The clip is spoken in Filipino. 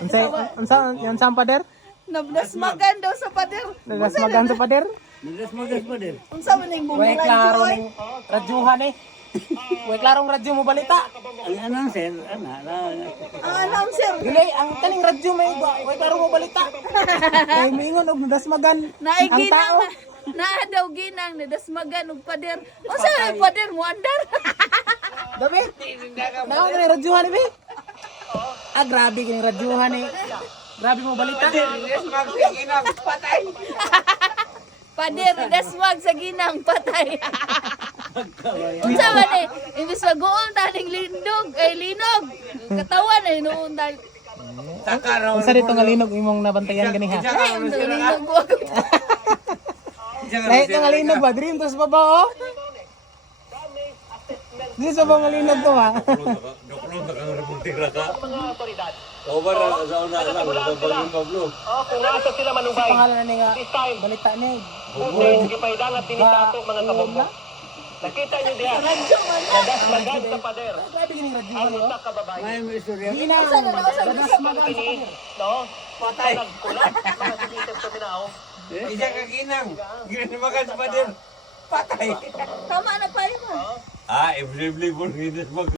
Unsa yan sa pader? Nabdasmagan daw sa pader. Nagasmagan sa pader? Unsa man ning Way bumulan klaro joy? ning radyuhan eh. Way klarong radyo mo balita. Ang announcer. Dili ang kaning radyo may way klaro mo balita. Kay miingon og nadasmagan ang Naigina tao. naa daw ginang nadasmagan og pader. Unsa man pader mo andar? Dabi. Naon kaning radyuhan eh. Be? Ah, grabe kaning radyuhan eh. Grabe mo balita. Pader dasmag sa ginang patay. Unsa man eh imbis maguol taning lindog ay linog. Katawan ay noon dahil Unsa dito nga linog imong nabantayan ganiha? ay ang linog ko. Lahi ito nga linog ba? Dream tos pa ba oh? Di sa mga linog to ha? Doklong nakang ka. O ba na sa una lang, nagbabalong Pablo. Kung nasa sila manubay, Pangalan na nga balita niya. sige pa idangat tinisatok mga kabombo. Nakita niyo diya, nadasmagan sa pader. Grabe kaning radyuhan Ang oh. utak kababayan. Di na nadasmagan sa pader. No? Patay. Nagkulat. Mga sinisip sa minao. Isa ka ginang. Ginamagan sa pader. Patay. Tama na pa mo. Ah, imposible po rin mag